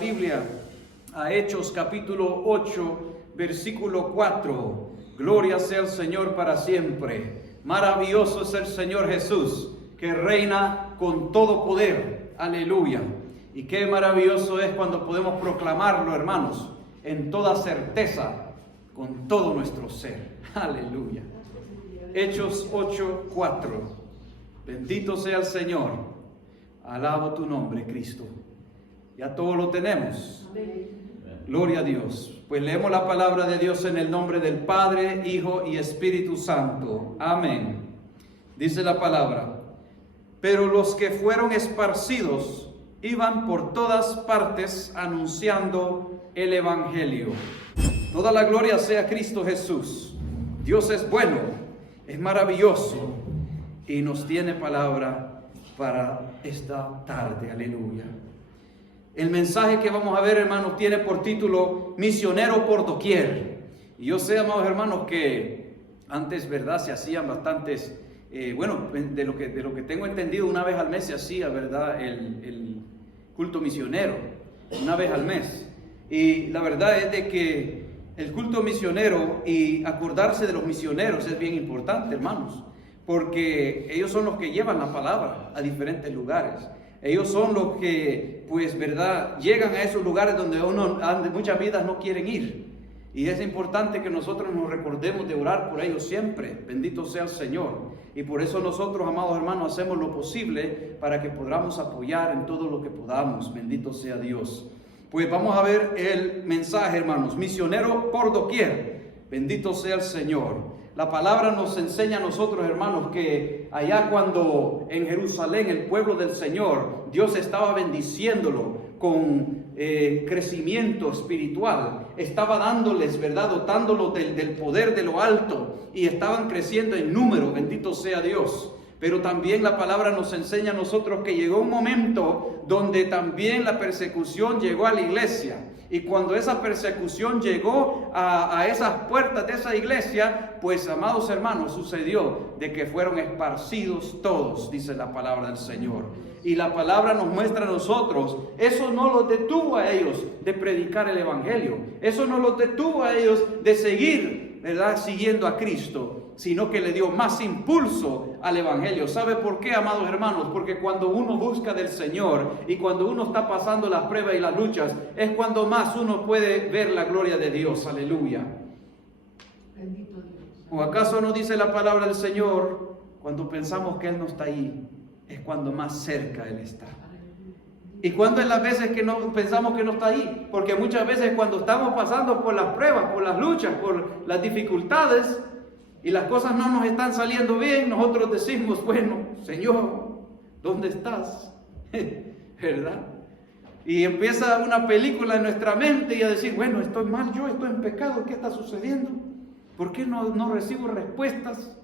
Biblia a Hechos capítulo 8, versículo 4. Gloria sea el Señor para siempre. Maravilloso es el Señor Jesús, que reina con todo poder. Aleluya. Y qué maravilloso es cuando podemos proclamarlo, hermanos, en toda certeza, con todo nuestro ser. Aleluya. Hechos 8, 4. Bendito sea el Señor. Alabo tu nombre, Cristo. Ya todo lo tenemos. Gloria a Dios. Pues leemos la palabra de Dios en el nombre del Padre, Hijo y Espíritu Santo. Amén. Dice la palabra: pero los que fueron esparcidos iban por todas partes anunciando el Evangelio. Toda la gloria sea a Cristo Jesús. Dios es bueno, es maravilloso y nos tiene palabra para esta tarde. Aleluya. El mensaje que vamos a ver, hermanos, tiene por título Misionero por doquier. Y yo sé, amados hermanos, que antes, ¿verdad?, se hacían bastantes, de lo que tengo entendido, una vez al mes se hacía, ¿verdad?, el culto misionero, una vez al mes. Y la verdad es de que el culto misionero y acordarse de los misioneros es bien importante, hermanos, porque ellos son los que llevan la palabra a diferentes lugares. Ellos son los que, pues, ¿verdad?, llegan a esos lugares donde muchas vidas no quieren ir. Y es importante que nosotros nos recordemos de orar por ellos siempre. Bendito sea el Señor. Y por eso nosotros, amados hermanos, hacemos lo posible para que podamos apoyar en todo lo que podamos. Bendito sea Dios. Pues vamos a ver el mensaje, hermanos. Misionero por doquier. Bendito sea el Señor. La palabra nos enseña a nosotros, hermanos, que allá cuando en Jerusalén el pueblo del Señor, Dios estaba bendiciéndolo con crecimiento espiritual, estaba dándoles, ¿verdad?, dotándolos del poder de lo alto, y estaban creciendo en número. Bendito sea Dios. Pero también la palabra nos enseña a nosotros que llegó un momento donde también la persecución llegó a la iglesia. Y cuando esa persecución llegó a esas puertas de esa iglesia, pues, amados hermanos, sucedió de que fueron esparcidos todos, dice la palabra del Señor. Y la palabra nos muestra a nosotros, eso no los detuvo a ellos de predicar el Evangelio. Eso no los detuvo a ellos de seguir, ¿verdad?, siguiendo a Cristo, sino que le dio más impulso al Evangelio. ¿Sabe por qué, amados hermanos? Porque cuando uno busca del Señor y cuando uno está pasando las pruebas y las luchas, es cuando más uno puede ver la gloria de Dios. Aleluya. Bendito Dios. ¿O acaso no dice la palabra del Señor, cuando pensamos que Él no está ahí, es cuando más cerca Él está? ¿Y cuándo es las veces que no pensamos que no está ahí? Porque muchas veces cuando estamos pasando por las pruebas, por las luchas, por las dificultades, y las cosas no nos están saliendo bien, nosotros decimos, bueno, Señor, ¿dónde estás? ¿Verdad? Y empieza una película en nuestra mente y a decir, bueno, estoy mal yo, estoy en pecado, ¿qué está sucediendo? ¿Por qué no recibo respuestas?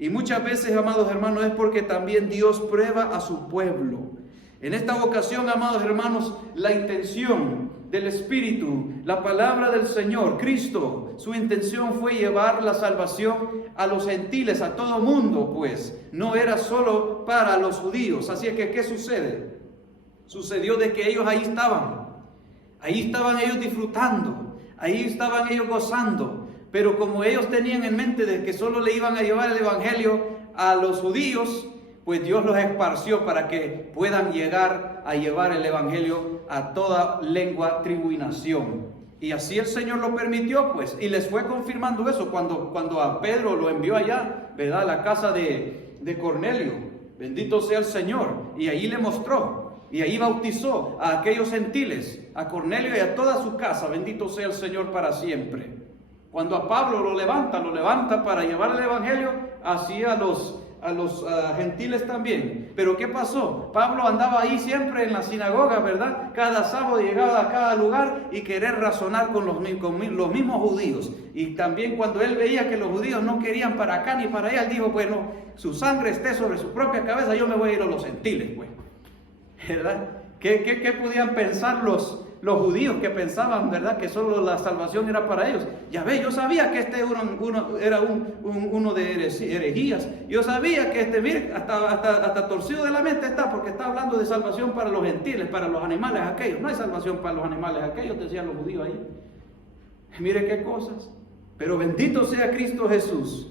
Y muchas veces, amados hermanos, es porque también Dios prueba a su pueblo. En esta ocasión, amados hermanos, la intención del Espíritu, la palabra del Señor, Cristo, su intención fue llevar la salvación a los gentiles, a todo mundo, pues. No era solo para los judíos. Así es que, ¿qué sucede? Sucedió de que ellos ahí estaban ellos disfrutando, ahí estaban ellos gozando. Pero como ellos tenían en mente de que solo le iban a llevar el Evangelio a los judíos, pues Dios los esparció para que puedan llegar a llevar el Evangelio a toda lengua, tribu y nación. Y así el Señor lo permitió, pues, y les fue confirmando eso cuando a Pedro lo envió allá, ¿verdad?, a la casa de Cornelio. Bendito sea el Señor. Y ahí le mostró, y ahí bautizó a aquellos gentiles, a Cornelio y a toda su casa. Bendito sea el Señor para siempre. Cuando a Pablo lo levanta para llevar el Evangelio así a los gentiles también. Pero ¿qué pasó? Pablo andaba ahí siempre en la sinagoga, ¿verdad? Cada sábado llegaba a cada lugar y querer razonar con los mismos judíos. Y también cuando él veía que los judíos no querían para acá ni para allá, él dijo, bueno, su sangre esté sobre su propia cabeza, yo me voy a ir a los gentiles, pues. ¿Verdad? ¿Qué podían pensar los judíos que pensaban, verdad, que solo la salvación era para ellos? Ya ve, yo sabía que este era uno de herejías. Yo sabía que mire, hasta torcido de la mente está, porque está hablando de salvación para los gentiles, para los animales aquellos. No hay salvación para los animales aquellos, decían los judíos ahí. Mire qué cosas. Pero bendito sea Cristo Jesús.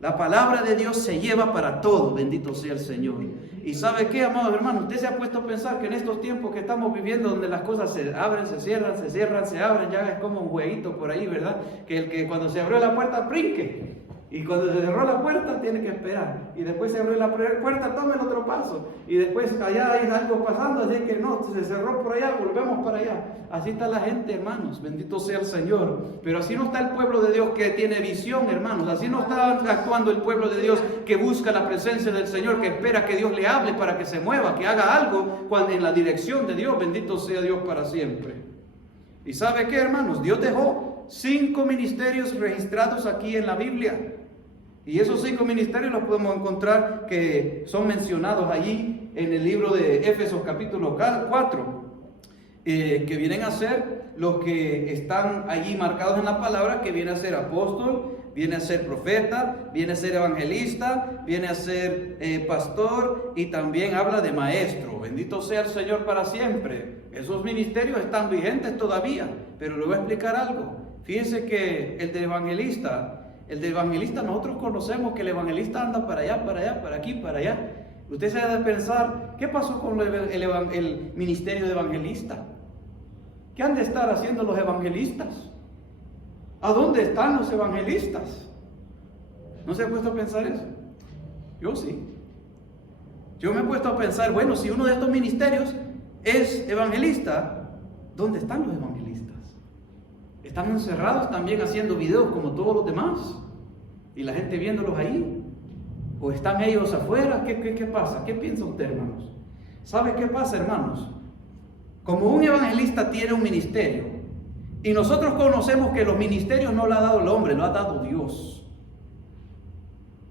La palabra de Dios se lleva para todo, bendito sea el Señor. Y ¿sabe qué, amados hermanos? Usted se ha puesto a pensar que en estos tiempos que estamos viviendo, donde las cosas se abren, se cierran, se abren, ya es como un jueguito por ahí, ¿verdad? Que el que cuando se abrió la puerta brinque, y cuando se cerró la puerta tiene que esperar, y después se abrió la puerta, tome el otro paso, y después allá hay algo pasando, así que no, se cerró por allá, volvemos para allá. Así está la gente, hermanos, bendito sea el Señor. Pero así no está el pueblo de Dios que tiene visión, hermanos. Así no está actuando el pueblo de Dios que busca la presencia del Señor, que espera que Dios le hable para que se mueva, que haga algo en la dirección de Dios. Bendito sea Dios para siempre. ¿Y sabe qué, hermanos? Dios dejó 5 ministerios registrados aquí en la Biblia. Y esos 5 ministerios los podemos encontrar que son mencionados allí en el libro de Éfesos capítulo 4. Que vienen a ser los que están allí marcados en la palabra, que viene a ser apóstol, viene a ser profeta, viene a ser evangelista, viene a ser pastor, y también habla de maestro. Bendito sea el Señor para siempre. Esos ministerios están vigentes todavía, pero le voy a explicar algo. Fíjense que el de evangelista nosotros conocemos que el evangelista anda para allá, para aquí, para allá. Usted se ha de pensar, ¿qué pasó con el ministerio de evangelista? ¿Qué han de estar haciendo los evangelistas? ¿A dónde están los evangelistas? ¿No se ha puesto a pensar eso? Yo sí. Yo me he puesto a pensar, bueno, si uno de estos ministerios es evangelista, ¿dónde están los evangelistas? ¿Están encerrados también haciendo videos como todos los demás? ¿Y la gente viéndolos ahí? ¿O están ellos afuera? ¿Qué pasa? ¿Qué piensa usted, hermanos? ¿Sabe qué pasa, hermanos? Como un evangelista tiene un ministerio, y nosotros conocemos que los ministerios no lo ha dado el hombre, lo ha dado Dios.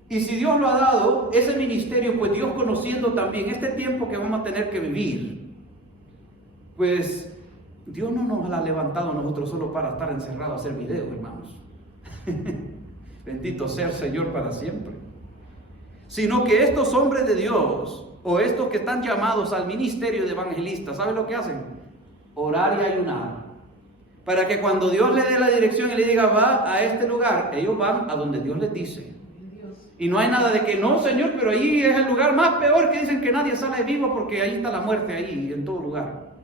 Y si Dios lo ha dado, ese ministerio, pues Dios, conociendo también este tiempo que vamos a tener que vivir, pues Dios no nos ha levantado a nosotros solo para estar encerrados a hacer videos, hermanos. Bendito sea el Señor para siempre. Sino que estos hombres de Dios, o estos que están llamados al ministerio de evangelistas, ¿saben lo que hacen? Orar y ayunar. Para que cuando Dios le dé la dirección y le diga, va a este lugar, ellos van a donde Dios les dice. Y no hay nada de que, no, Señor, pero ahí es el lugar más peor, que dicen que nadie sale vivo porque ahí está la muerte, ahí, en todo lugar.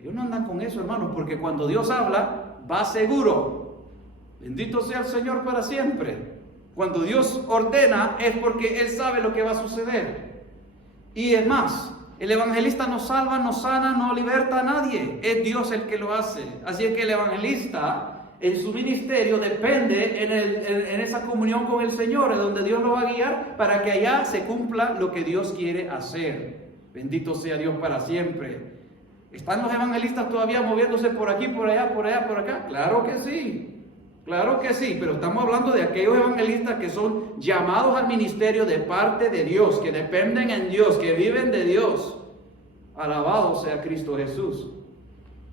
Ellos no andan con eso, hermanos, porque cuando Dios habla, va seguro. Bendito sea el Señor para siempre. Cuando Dios ordena es porque Él sabe lo que va a suceder. Y es más, el evangelista no salva, no sana, no liberta a nadie. Es Dios el que lo hace. Así es que el evangelista, en su ministerio, depende en esa comunión con el Señor, en donde Dios lo va a guiar para que allá se cumpla lo que Dios quiere hacer. Bendito sea Dios para siempre. ¿Están los evangelistas todavía moviéndose por aquí, por allá, por allá, por acá? Claro que sí. Claro que sí, pero estamos hablando de aquellos evangelistas que son llamados al ministerio de parte de Dios, que dependen en Dios, que viven de Dios. Alabado sea Cristo Jesús.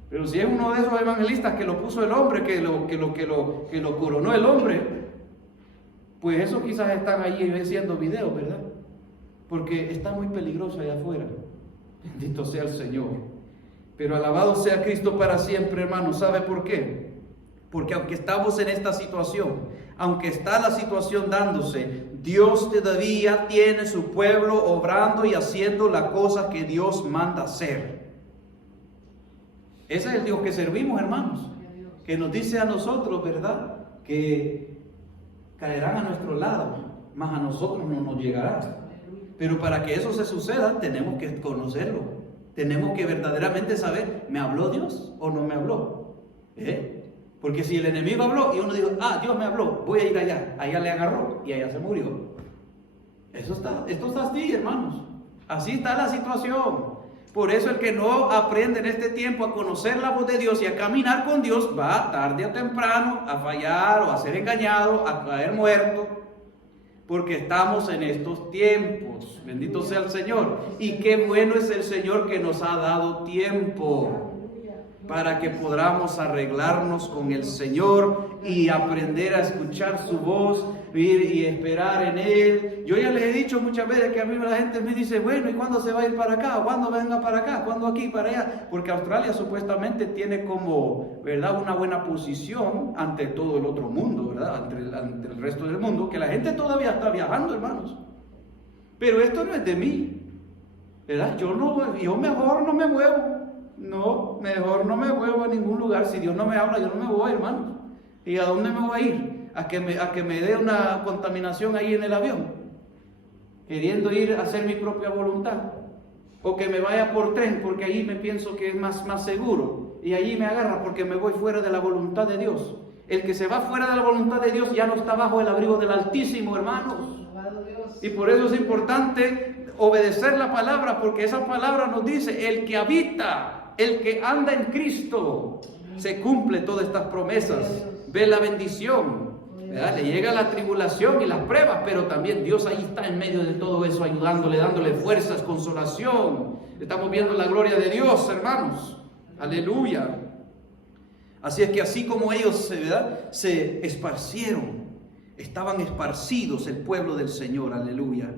Pero si es uno de esos evangelistas que lo puso el hombre, que lo coronó el hombre, pues esos quizás están ahí haciendo videos, ¿verdad? Porque está muy peligroso allá afuera. Bendito sea el Señor. Pero alabado sea Cristo para siempre, hermano. ¿Sabe por qué? Porque aunque estamos en esta situación, aunque está la situación dándose, Dios todavía tiene su pueblo obrando y haciendo las cosas que Dios manda hacer. Ese es el Dios que servimos, hermanos, que nos dice a nosotros, ¿verdad?, que caerán a nuestro lado, mas a nosotros no nos llegará. Pero para que eso se suceda, tenemos que conocerlo. Tenemos que verdaderamente saber, ¿me habló Dios o no me habló? Porque si el enemigo habló y uno dijo, Dios me habló, voy a ir allá, allá le agarró y allá se murió. Esto está así, hermanos. Así está la situación. Por eso el que no aprende en este tiempo a conocer la voz de Dios y a caminar con Dios, va tarde o temprano a fallar o a ser engañado, a caer muerto. Porque estamos en estos tiempos. lejos. Bendito sea el Señor. Y qué bueno es el Señor que nos ha dado tiempo para que podamos arreglarnos con el Señor y aprender a escuchar su voz y esperar en Él. Yo ya les he dicho muchas veces que a mí la gente me dice, bueno, ¿y cuándo se va a ir para acá? ¿Cuándo venga para acá? ¿Cuándo aquí para allá? Porque Australia supuestamente tiene como, ¿verdad?, una buena posición ante todo el otro mundo, ¿verdad? Ante el resto del mundo, que la gente todavía está viajando, hermanos. Pero esto no es de mí, ¿verdad? Yo mejor no me muevo. No, mejor no me muevo a ningún lugar. Si Dios no me habla, yo no me voy, hermano. ¿Y a dónde me voy a ir? A que me dé una contaminación ahí en el avión, queriendo ir a hacer mi propia voluntad. O que me vaya por tren, porque ahí me pienso que es más seguro. Y allí me agarra porque me voy fuera de la voluntad de Dios. El que se va fuera de la voluntad de Dios ya no está bajo el abrigo del Altísimo, hermanos. Y por eso es importante obedecer la palabra, porque esa palabra nos dice, el que habita, el que anda en Cristo, se cumple todas estas promesas, ve la bendición, ¿verdad? Le llega la tribulación y las pruebas, pero también Dios ahí está en medio de todo eso, ayudándole, dándole fuerzas, consolación. Estamos viendo la gloria de Dios, hermanos. Aleluya. Así es que así como ellos, ¿verdad?, se esparcieron, estaban esparcidos el pueblo del Señor, aleluya.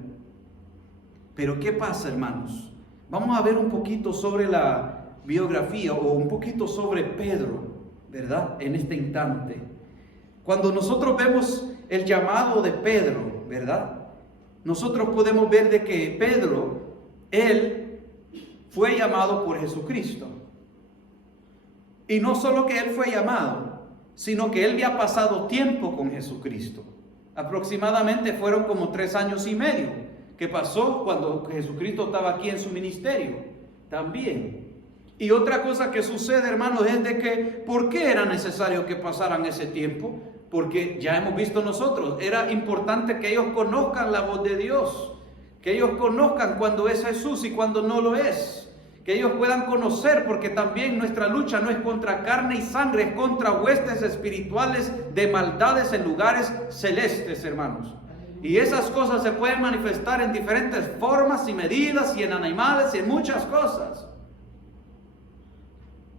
Pero ¿qué pasa, hermanos? Vamos a ver un poquito sobre la biografía o un poquito sobre Pedro, ¿verdad?, en este instante. Cuando nosotros vemos el llamado de Pedro, ¿verdad?, nosotros podemos ver de que Pedro, él fue llamado por Jesucristo. Y no solo que él fue llamado, sino que él había pasado tiempo con Jesucristo. Aproximadamente fueron como 3 años y medio que pasó cuando Jesucristo estaba aquí en su ministerio también. Y otra cosa que sucede, hermanos, es de que ¿por qué era necesario que pasaran ese tiempo? Porque ya hemos visto nosotros, era importante que ellos conozcan la voz de Dios, que ellos conozcan cuando es Jesús y cuando no lo es, que ellos puedan conocer, porque también nuestra lucha no es contra carne y sangre, es contra huestes espirituales de maldades en lugares celestes, hermanos. Y esas cosas se pueden manifestar en diferentes formas y medidas y en animales y en muchas cosas.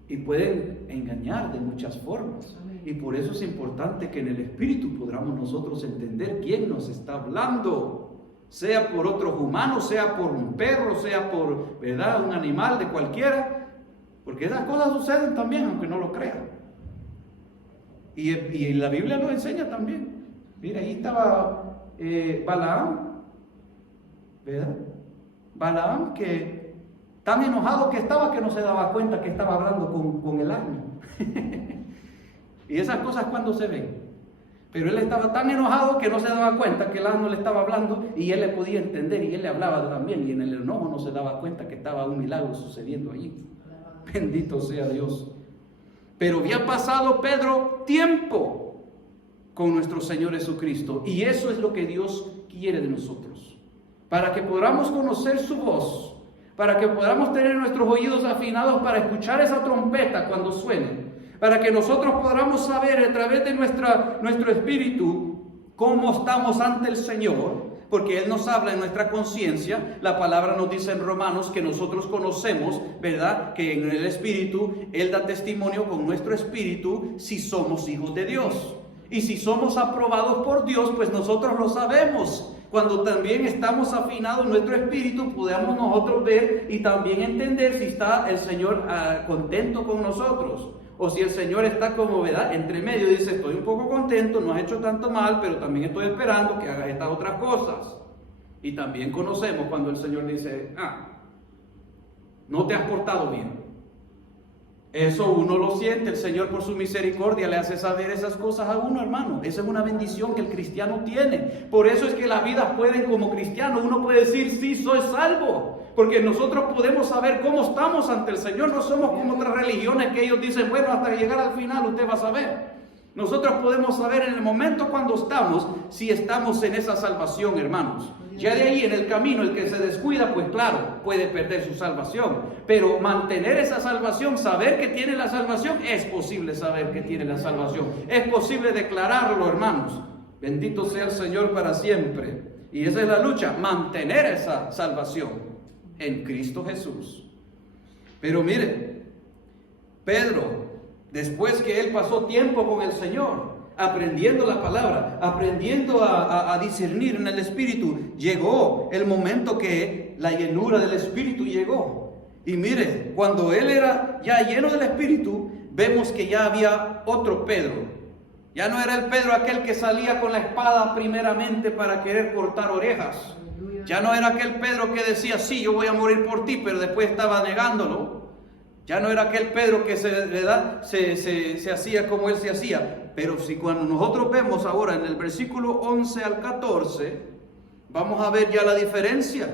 Y pueden engañar de muchas formas. Y por eso es importante que en el Espíritu podamos nosotros entender quién nos está hablando. Sea por otros humanos, sea por un perro, sea por, ¿verdad?, un animal de cualquiera. Porque esas cosas suceden también, aunque no lo crean. Y la Biblia nos enseña también. Mira, ahí estaba Balaam, ¿verdad? Balaam, que tan enojado que estaba que no se daba cuenta que estaba hablando con el asno. Y esas cosas cuando se ven. Pero él estaba tan enojado que no se daba cuenta que el asno le estaba hablando y él le podía entender y él le hablaba también. Y en el enojo no se daba cuenta que estaba un milagro sucediendo allí. Bendito sea Dios. Pero había pasado Pedro tiempo con nuestro Señor Jesucristo. Y eso es lo que Dios quiere de nosotros. Para que podamos conocer su voz. Para que podamos tener nuestros oídos afinados para escuchar esa trompeta cuando suene. Para que nosotros podamos saber a través de nuestro espíritu cómo estamos ante el Señor, porque Él nos habla en nuestra conciencia. La palabra nos dice en Romanos que nosotros conocemos, ¿verdad?, que en el espíritu Él da testimonio con nuestro espíritu si somos hijos de Dios. Y si somos aprobados por Dios, pues nosotros lo sabemos. Cuando también estamos afinados en nuestro espíritu, podemos nosotros ver y también entender si está el Señor contento con nosotros. O si el Señor está como, ¿verdad?, entre medio, dice, estoy un poco contento, no has hecho tanto mal, pero también estoy esperando que hagas estas otras cosas. Y también conocemos cuando el Señor dice, no te has portado bien. Eso uno lo siente, el Señor por su misericordia le hace saber esas cosas a uno, hermano. Esa es una bendición que el cristiano tiene. Por eso es que las vidas pueden, como cristiano, uno puede decir, sí, soy salvo. Porque nosotros podemos saber cómo estamos ante el Señor. No somos como otras religiones que ellos dicen, bueno, hasta llegar al final usted va a saber. Nosotros podemos saber en el momento cuando estamos, si estamos en esa salvación, hermanos. Ya de ahí en el camino, el que se descuida, pues claro, puede perder su salvación. Pero mantener esa salvación, saber que tiene la salvación, es posible saber que tiene la salvación. Es posible declararlo, hermanos. Bendito sea el Señor para siempre. Y esa es la lucha, mantener esa salvación en Cristo Jesús. Pero mire, Pedro, después que él pasó tiempo con el Señor, aprendiendo la palabra, aprendiendo a discernir en el Espíritu, llegó el momento que la llenura del Espíritu llegó. Y mire, cuando él era ya lleno del Espíritu, vemos que ya había otro Pedro. Ya no era el Pedro aquel que salía con la espada primeramente para querer cortar orejas. Ya no era aquel Pedro que decía, sí, yo voy a morir por ti, pero después estaba negándolo. Ya no era aquel Pedro que se hacía como él se hacía. Pero si cuando nosotros vemos ahora en el versículo 11 al 14, vamos a ver ya la diferencia.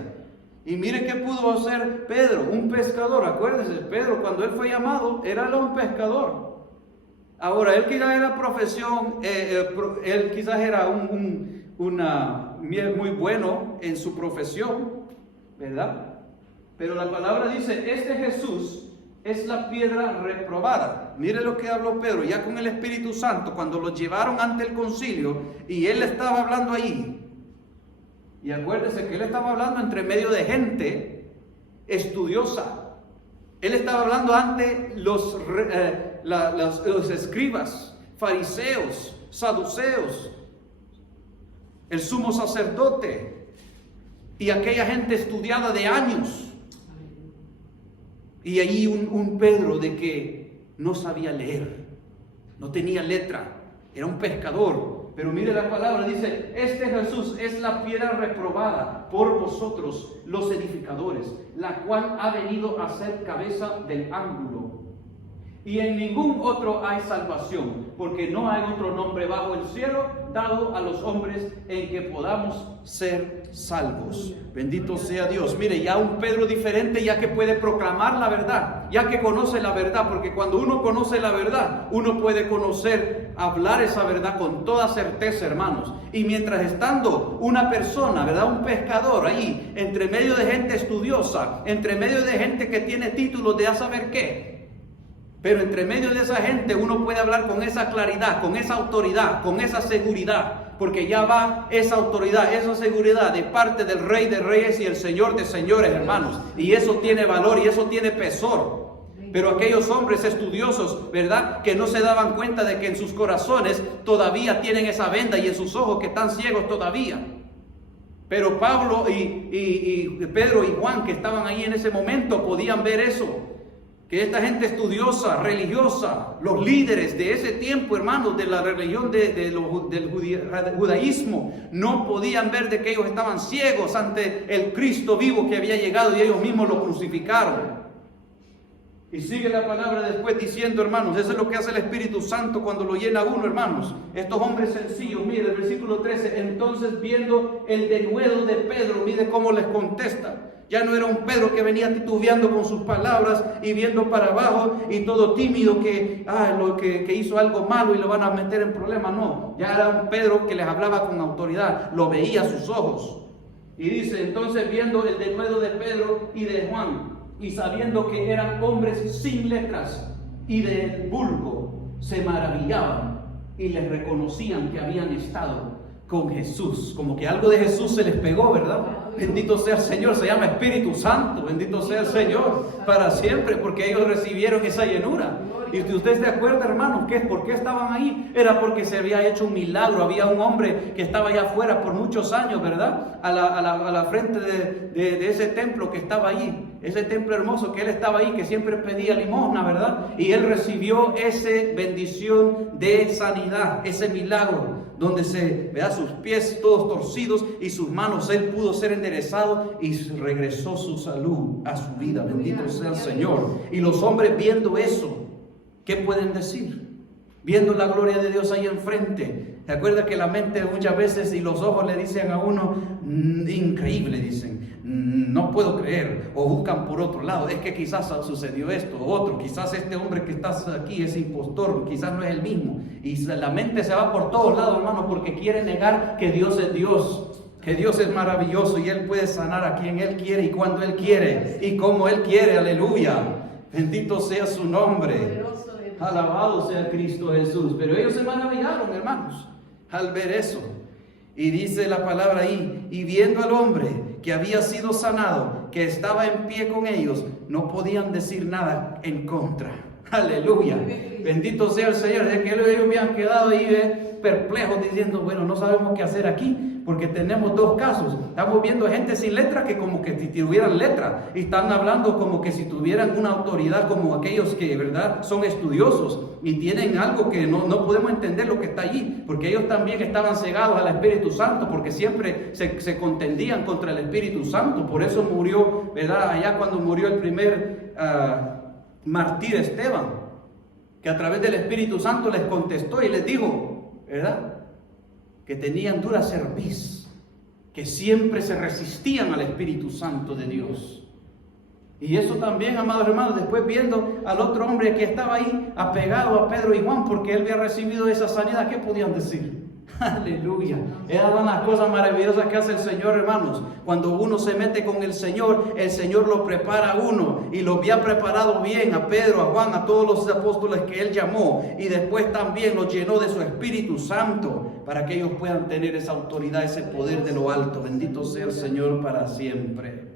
Y mire qué pudo hacer Pedro, un pescador. Acuérdense, Pedro cuando él fue llamado era un pescador. Ahora, él quizás era profesión, él quizás era muy bueno en su profesión, ¿verdad? Pero la palabra dice, este Jesús es la piedra reprobada. Mire lo que habló Pedro, ya con el Espíritu Santo, cuando lo llevaron ante el concilio, y él estaba hablando ahí. Y acuérdense que él estaba hablando entre medio de gente estudiosa. Él estaba hablando ante los escribas, fariseos, saduceos, el sumo sacerdote y aquella gente estudiada de años. Y ahí un Pedro de que no sabía leer, no tenía letra, era un pescador. Pero mire la palabra, dice, este Jesús es la piedra reprobada por vosotros los edificadores, la cual ha venido a ser cabeza del ángulo. Y en ningún otro hay salvación, porque no hay otro nombre bajo el cielo dado a los hombres en que podamos ser salvos. Bendito sea Dios. Mire, ya un Pedro diferente, ya que puede proclamar la verdad, ya que conoce la verdad, porque cuando uno conoce la verdad, uno puede conocer, hablar esa verdad con toda certeza, hermanos. Y mientras estando una persona, ¿verdad? Un pescador ahí, entre medio de gente estudiosa, entre medio de gente que tiene títulos de a saber qué, pero entre medio de esa gente uno puede hablar con esa claridad, con esa autoridad, con esa seguridad, porque ya va esa autoridad, esa seguridad de parte del Rey de Reyes y el Señor de Señores, hermanos. Y eso tiene valor y eso tiene pesor. Pero aquellos hombres estudiosos, ¿verdad?, que no se daban cuenta de que en sus corazones todavía tienen esa venda y en sus ojos que están ciegos todavía. Pero Pablo y Pedro y Juan, que estaban ahí en ese momento, podían ver eso. Que esta gente estudiosa, religiosa, los líderes de ese tiempo, hermanos, de la religión del judaísmo, no podían ver de que ellos estaban ciegos ante el Cristo vivo que había llegado y ellos mismos lo crucificaron. Y sigue la palabra después diciendo, hermanos, eso es lo que hace el Espíritu Santo cuando lo llena uno, hermanos. Estos hombres sencillos, mire el versículo 13, entonces viendo el denuedo de Pedro, mire cómo les contesta. Ya no era un Pedro que venía titubeando con sus palabras y viendo para abajo y todo tímido que hizo algo malo y lo van a meter en problemas. No, ya era un Pedro que les hablaba con autoridad, lo veía a sus ojos. Y dice, entonces viendo el denuedo de Pedro y de Juan y sabiendo que eran hombres sin letras y del vulgo, se maravillaban y les reconocían que habían estado con Jesús, como que algo de Jesús se les pegó, ¿verdad? Bendito sea el Señor, se llama Espíritu Santo, bendito sea el Señor para siempre, porque ellos recibieron esa llenura. Y si usted se acuerda, hermano, ¿por qué estaban ahí? Era porque se había hecho un milagro, había un hombre que estaba allá afuera por muchos años, ¿verdad? A la frente de ese templo que estaba allí, ese templo hermoso que él estaba ahí, que siempre pedía limosna, ¿verdad? Y él recibió esa bendición de sanidad, ese milagro, donde vea sus pies todos torcidos y sus manos, él pudo ser enderezado y regresó su salud a su vida. Bendito sea el Señor. Y los hombres viendo eso, ¿qué pueden decir? Viendo la gloria de Dios ahí enfrente. ¿Se acuerda que la mente muchas veces y los ojos le dicen a uno, increíble, dicen, no puedo creer, o buscan por otro lado, es que quizás sucedió esto o otro, quizás este hombre que está aquí es impostor, quizás no es el mismo. Y la mente se va por todos lados, hermano, porque quiere negar que Dios es Dios, que Dios es maravilloso y Él puede sanar a quien Él quiere y cuando Él quiere y como Él quiere, aleluya. Bendito sea su nombre. Alabado sea Cristo Jesús. Pero ellos se maravillaron, hermanos, al ver eso. Y dice la palabra ahí, y viendo al hombre que había sido sanado, que estaba en pie con ellos, no podían decir nada en contra. Aleluya. Bendito sea el Señor. Es que ellos habían quedado ahí perplejos diciendo, bueno, no sabemos qué hacer aquí. Porque tenemos dos casos. Estamos viendo gente sin letra que como que si tuvieran letra. Y están hablando como que si tuvieran una autoridad como aquellos que, ¿verdad?, son estudiosos. Y tienen algo que no podemos entender lo que está allí. Porque ellos también estaban cegados al Espíritu Santo. Porque siempre se contendían contra el Espíritu Santo. Por eso murió, ¿verdad?, allá cuando murió el primer mártir Esteban. Que a través del Espíritu Santo les contestó y les dijo, ¿verdad?, que tenían dura cerviz, que siempre se resistían al Espíritu Santo de Dios. Y eso también, amados hermanos, después viendo al otro hombre que estaba ahí apegado a Pedro y Juan, porque él había recibido esa sanidad, ¿qué podían decir? Aleluya. Esas son las cosas maravillosas que hace el Señor, hermanos. Cuando uno se mete con el Señor lo prepara a uno, y lo había preparado bien a Pedro, a Juan, a todos los apóstoles que él llamó, y después también los llenó de su Espíritu Santo para que ellos puedan tener esa autoridad, ese poder de lo alto. Bendito sea el Señor para siempre.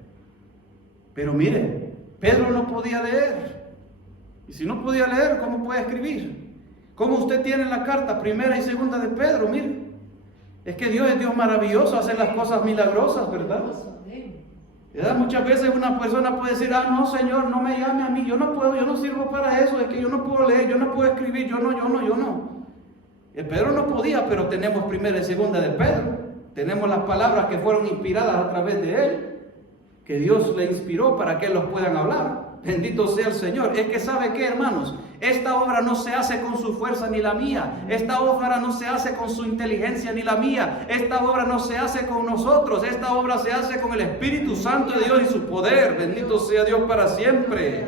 Pero mire, Pedro no podía leer, y si no podía leer, ¿cómo puede escribir? Como usted tiene la carta primera y segunda de Pedro, mire. Es que Dios es Dios maravilloso, hace las cosas milagrosas, ¿verdad? ¿Verdad? Muchas veces una persona puede decir, no, Señor, no me llame a mí, yo no puedo, yo no sirvo para eso, es que yo no puedo leer, yo no puedo escribir, yo no. Pedro no podía, pero tenemos primera y segunda de Pedro. Tenemos las palabras que fueron inspiradas a través de él, que Dios le inspiró para que él los puedan hablar. Bendito sea el Señor. Es que ¿sabe qué, hermanos? Esta obra no se hace con su fuerza ni la mía. Esta obra no se hace con su inteligencia ni la mía. Esta obra no se hace con nosotros. Esta obra se hace con el Espíritu Santo de Dios y su poder. Bendito sea Dios para siempre.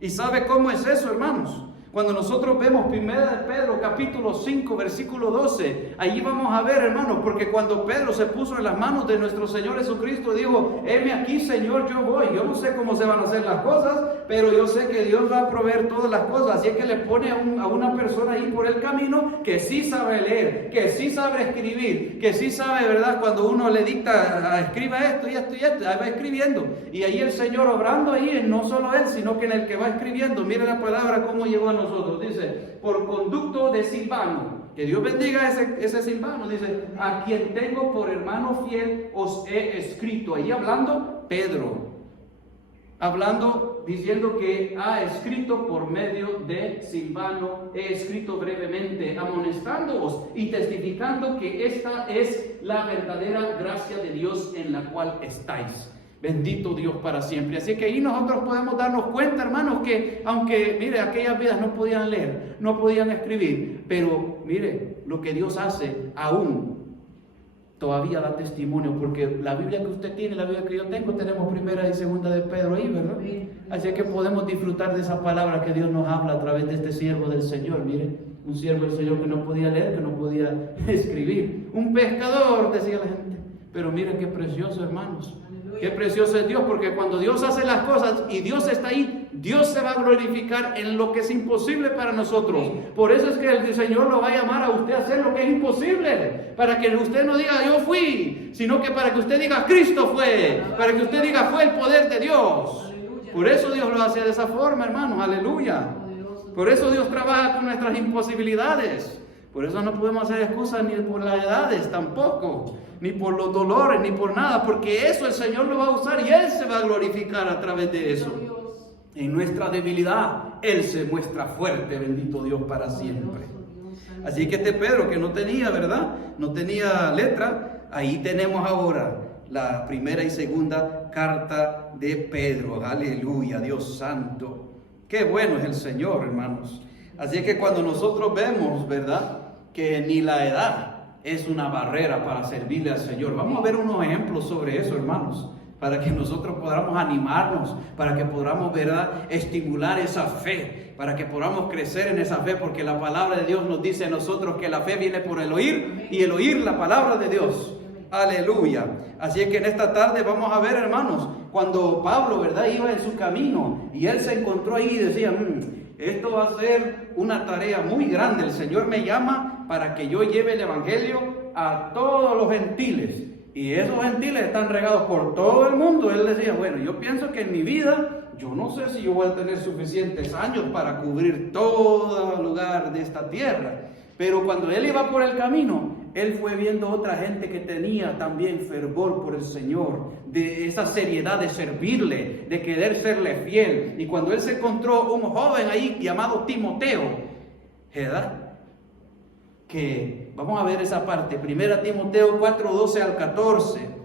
¿Y sabe cómo es eso, hermanos? Cuando nosotros vemos 1 de Pedro capítulo 5 versículo 12, allí vamos a ver, hermanos, porque cuando Pedro se puso en las manos de nuestro Señor Jesucristo, dijo, heme aquí, Señor, yo voy. Yo no sé cómo se van a hacer las cosas, pero yo sé que Dios va a proveer todas las cosas. Así es que le pone a una persona ahí por el camino que sí sabe leer, que sí sabe escribir, que sí sabe, ¿verdad? Cuando uno le dicta, escriba esto y esto y esto, ahí va escribiendo. Y ahí el Señor obrando ahí, no solo él, sino que en el que va escribiendo. Mire la palabra cómo llegó a nosotros. Dice, por conducto de Silvano, que Dios bendiga ese Silvano, dice, a quien tengo por hermano fiel os he escrito. Ahí hablando Pedro, diciendo que ha escrito por medio de Silvano, he escrito brevemente, amonestándoos y testificando que esta es la verdadera gracia de Dios en la cual estáis. Bendito Dios para siempre. Así que ahí nosotros podemos darnos cuenta, hermanos, que aunque, mire, aquellas vidas no podían leer, no podían escribir, pero mire, lo que Dios hace aún todavía da testimonio, porque la Biblia que usted tiene, la Biblia que yo tengo, tenemos primera y segunda de Pedro ahí, ¿verdad? Así que podemos disfrutar de esa palabra que Dios nos habla a través de este siervo del Señor. Mire, un siervo del Señor que no podía leer, que no podía escribir, un pescador, decía la gente, pero miren qué precioso, hermanos. Qué precioso es Dios, porque cuando Dios hace las cosas y Dios está ahí, Dios se va a glorificar en lo que es imposible para nosotros. Por eso es que el Señor lo va a llamar a usted a hacer lo que es imposible, para que usted no diga yo fui, sino que para que usted diga Cristo fue, para que usted diga fue el poder de Dios. Por eso Dios lo hace de esa forma, hermanos, aleluya. Por eso Dios trabaja con nuestras imposibilidades. Por eso no podemos hacer excusas ni por las edades tampoco, ni por los dolores, ni por nada, porque eso el Señor lo va a usar y Él se va a glorificar a través de eso. En nuestra debilidad, Él se muestra fuerte, bendito Dios para siempre. Así que Pedro, que no tenía, ¿verdad? No tenía letra, ahí tenemos ahora la primera y segunda carta de Pedro. Aleluya, Dios santo. Qué bueno es el Señor, hermanos. Así que cuando nosotros vemos, ¿verdad?, que ni la edad es una barrera para servirle al Señor. Vamos a ver unos ejemplos sobre eso, hermanos, para que nosotros podamos animarnos, para que podamos, ¿verdad?, estimular esa fe, para que podamos crecer en esa fe, porque la palabra de Dios nos dice a nosotros que la fe viene por el oír, y el oír la palabra de Dios. Aleluya. Así es que en esta tarde vamos a ver, hermanos, cuando Pablo, ¿verdad?, iba en su camino y él se encontró ahí y decía, esto va a ser una tarea muy grande. El Señor me llama para que yo lleve el evangelio a todos los gentiles. Y esos gentiles están regados por todo el mundo. Él decía, bueno, yo pienso que en mi vida, yo no sé si yo voy a tener suficientes años para cubrir todo lugar de esta tierra. Pero cuando él iba por el camino, él fue viendo otra gente que tenía también fervor por el Señor, de esa seriedad de servirle, de querer serle fiel. Y cuando él se encontró un joven ahí llamado Timoteo, ¿verdad? Que vamos a ver esa parte, 1 Timoteo 4:12 al 14.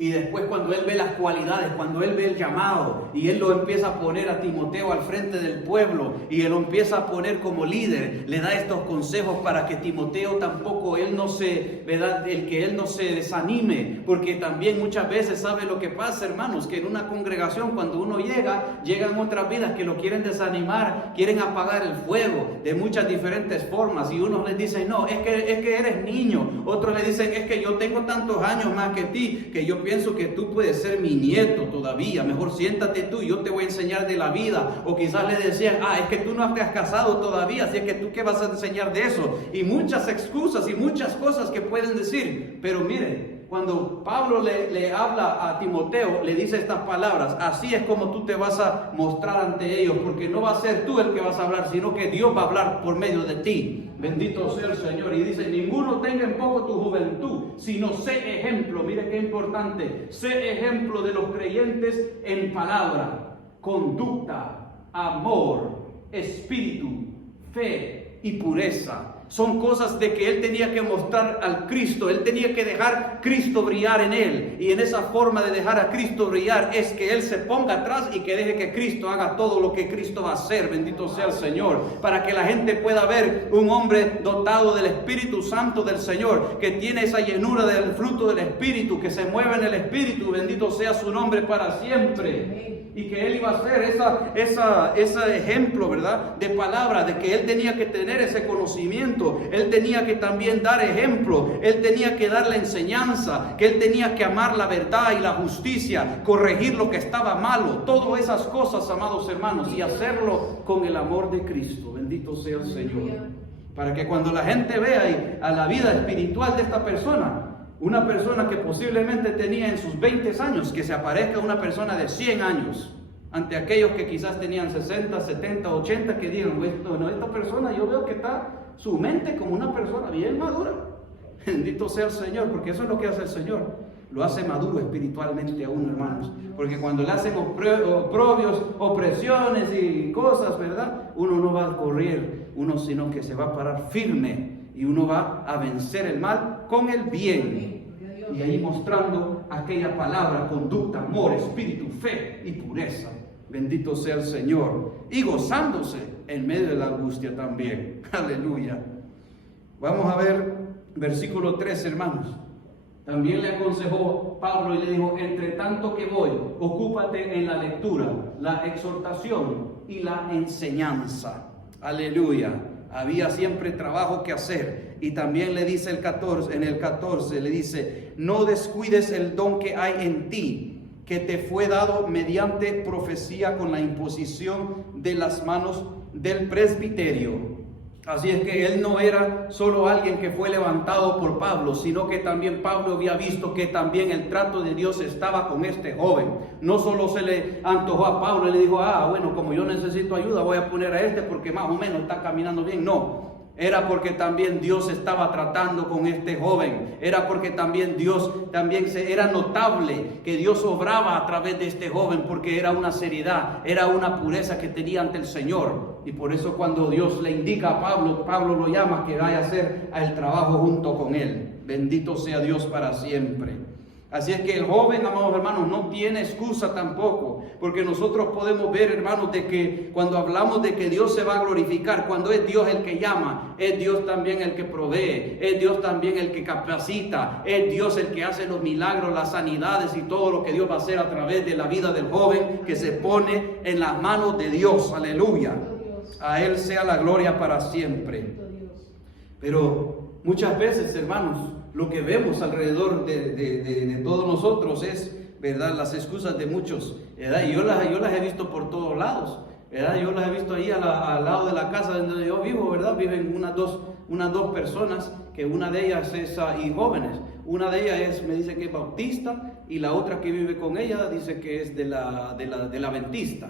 Y después cuando él ve las cualidades, cuando él ve el llamado y él lo empieza a poner a Timoteo al frente del pueblo y él lo empieza a poner como líder, le da estos consejos para que Timoteo tampoco, él no se desanime, porque también muchas veces sabe lo que pasa, hermanos, que en una congregación cuando uno llegan otras vidas que lo quieren desanimar, quieren apagar el fuego de muchas diferentes formas, y unos les dicen, no, es que eres niño, otros le dicen, es que yo tengo tantos años más que ti, que yo pienso que tú puedes ser mi nieto todavía, mejor siéntate tú y yo te voy a enseñar de la vida. O quizás le decían, es que tú no te has casado todavía, así es que tú qué vas a enseñar de eso, y muchas excusas y muchas cosas que pueden decir. Pero miren, cuando Pablo le habla a Timoteo, le dice estas palabras, así es como tú te vas a mostrar ante ellos, porque no va a ser tú el que vas a hablar, sino que Dios va a hablar por medio de ti. Bendito sea el Señor. Y dice, ninguno tenga en poco tu juventud, sino sé ejemplo. Mire qué importante, sé ejemplo de los creyentes en palabra, conducta, amor, espíritu, fe y pureza. Son cosas de que él tenía que mostrar al Cristo, él tenía que dejar Cristo brillar en él, y en esa forma de dejar a Cristo brillar es que él se ponga atrás y que deje que Cristo haga todo lo que Cristo va a hacer. Bendito sea el Señor, para que la gente pueda ver un hombre dotado del Espíritu Santo del Señor, que tiene esa llenura del fruto del Espíritu, que se mueve en el Espíritu. Bendito sea su nombre para siempre. Y que él iba a ser ese ejemplo, ¿verdad?, de palabra, de que él tenía que tener ese conocimiento, él tenía que también dar ejemplo, él tenía que dar la enseñanza, que él tenía que amar la verdad y la justicia, corregir lo que estaba malo, todas esas cosas, amados hermanos, y hacerlo con el amor de Cristo. Bendito sea el Señor. Para que cuando la gente vea a la vida espiritual de esta persona, una persona que posiblemente tenía en sus 20 años, que se aparezca una persona de 100 años ante aquellos que quizás tenían 60, 70, 80, que digan, bueno, esta persona yo veo que está su mente como una persona bien madura. Bendito sea el Señor, porque eso es lo que hace el Señor, lo hace maduro espiritualmente a uno, hermanos, porque cuando le hacen oprobios, opresiones y cosas, ¿verdad?, uno no va a correr, sino que se va a parar firme y uno va a vencer el mal con el bien. Y ahí mostrando aquella palabra, conducta, amor, espíritu, fe y pureza. Bendito sea el Señor. Y gozándose en medio de la angustia también. Aleluya. Vamos a ver versículo 3, hermanos. También le aconsejó Pablo y le dijo, entre tanto que voy, ocúpate en la lectura, la exhortación y la enseñanza. Aleluya. Había siempre trabajo que hacer. Y también le dice en el 14, le dice, no descuides el don que hay en ti, que te fue dado mediante profecía con la imposición de las manos del presbiterio. Así es que él no era solo alguien que fue levantado por Pablo, sino que también Pablo había visto que también el trato de Dios estaba con este joven. No solo se le antojó a Pablo y le dijo, bueno, como yo necesito ayuda, voy a poner a este porque más o menos está caminando bien. No, era porque también Dios estaba tratando con este joven. Era porque también era notable que Dios obraba a través de este joven, porque era una seriedad, era una pureza que tenía ante el Señor. Y por eso cuando Dios le indica a Pablo, Pablo lo llama que vaya a hacer el trabajo junto con él. Bendito sea Dios para siempre. Así es que el joven, amados hermanos, no tiene excusa tampoco, porque nosotros podemos ver, hermanos, de que cuando hablamos de que Dios se va a glorificar, cuando es Dios el que llama, es Dios también el que provee, es Dios también el que capacita, es Dios el que hace los milagros, las sanidades y todo lo que Dios va a hacer a través de la vida del joven que se pone en las manos de Dios. Aleluya. A Él sea la gloria para siempre. Pero muchas veces, hermanos, lo que vemos alrededor de todos nosotros es, ¿verdad?, las excusas de muchos, ¿verdad? Y yo las he visto por todos lados, ¿verdad? Yo las he visto ahí al lado de la casa donde yo vivo, ¿verdad? Viven unas unas dos personas, que una de ellas es, y jóvenes, una de ellas me dice que es bautista, y la otra que vive con ella dice que es de la adventista,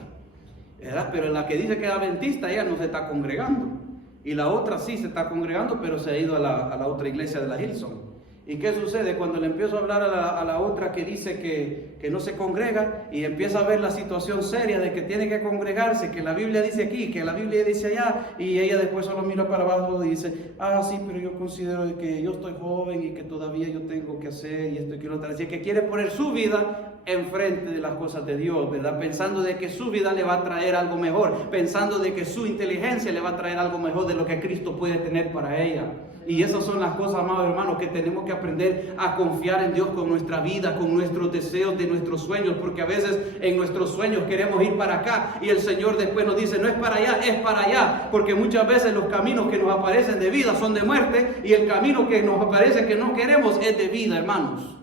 ¿verdad? Pero la que dice que es adventista, ella no se está congregando, y la otra sí se está congregando, pero se ha ido a la otra iglesia de la Hillsong. ¿Y qué sucede? Cuando le empiezo a hablar a la otra que dice que no se congrega, y empieza a ver la situación seria de que tiene que congregarse, que la Biblia dice aquí, que la Biblia dice allá, y ella después solo mira para abajo y dice, sí, pero yo considero que yo estoy joven y que todavía yo tengo que hacer y esto y que lo otro. Así que quiere poner su vida enfrente de las cosas de Dios, ¿verdad? Pensando de que su vida le va a traer algo mejor, pensando de que su inteligencia le va a traer algo mejor de lo que Cristo puede tener para ella. Y esas son las cosas, amados hermanos, que tenemos que aprender a confiar en Dios con nuestra vida, con nuestros deseos, de nuestros sueños, porque a veces en nuestros sueños queremos ir para acá y el Señor después nos dice, no es para allá, es para allá, porque muchas veces los caminos que nos aparecen de vida son de muerte, y el camino que nos aparece que no queremos es de vida, hermanos,